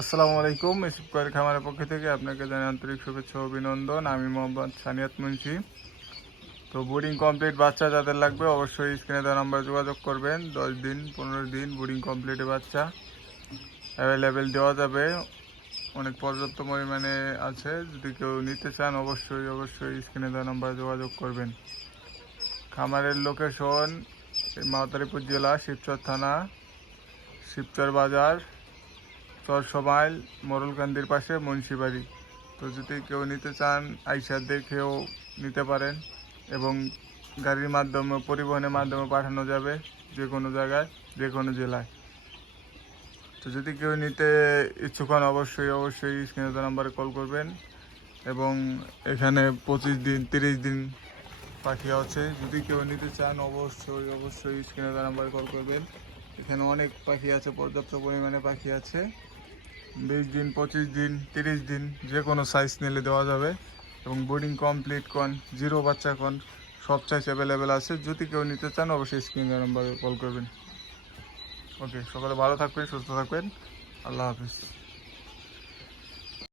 আসসালামু আলাইকুম ইসুফ কয়ের খামারের পক্ষ থেকে আপনাকে জানাই আন্তরিক শুভেচ্ছা অভিনন্দন। আমি মোহাম্মদ সানিয়াত মুন্সি। তো বোর্ডিং কমপ্লিট বাচ্চা যাদের লাগবে অবশ্যই স্ক্রিনে দেওয়া নাম্বার যোগাযোগ করবেন। দশ দিন, পনেরো দিন বোর্ডিং কমপ্লিটে বাচ্চা অ্যাভেলেবেল দেওয়া যাবে। অনেক পর্যাপ্ত পরিমাণে আছে, যদি কেউ নিতে চান অবশ্যই অবশ্যই স্ক্রিনে দেওয়া নাম্বারে যোগাযোগ করবেন। খামারের লোকেশন মাতারিপুর জেলা শিবচর থানা, শিবচর বাজার। চর সমাইল মোরলকান্দির পাশে মুন্সিবাড়ি। তো যদি কেউ নিতে চান, আইসা দেখেও নিতে পারেন এবং গাড়ির মাধ্যমে, পরিবহনের মাধ্যমে পাঠানো যাবে যে কোনো জায়গায় যে কোনো জেলায়। তো যদি কেউ নিতে ইচ্ছুক হন, অবশ্যই অবশ্যই স্ক্রিনে নাম্বারে কল করবেন এবং এখানে পঁচিশ দিন, তিরিশ দিন পাখি আছে। যদি কেউ নিতে চান, অবশ্যই অবশ্যই স্ক্রিনে নাম্বারে কল করবেন। এখানে অনেক পাখি আছে, পর্যাপ্ত পরিমাণে পাখি আছে। বিশ দিন, পঁচিশ দিন, তিরিশ দিন যে কোনো সাইজ নিলে দেওয়া যাবে। এবং বোর্ডিং কমপ্লিট কন জিরো বাচ্চা কন সব সাইজ অ্যাভেলেবেল আছে। যদি কেউ নিতে চান, অবশ্যই স্ক্রিনে নাম্বারে কল করবেন। ওকে সকালে ভালো থাকবেন, সুস্থ থাকবেন। আল্লাহ হাফিজ।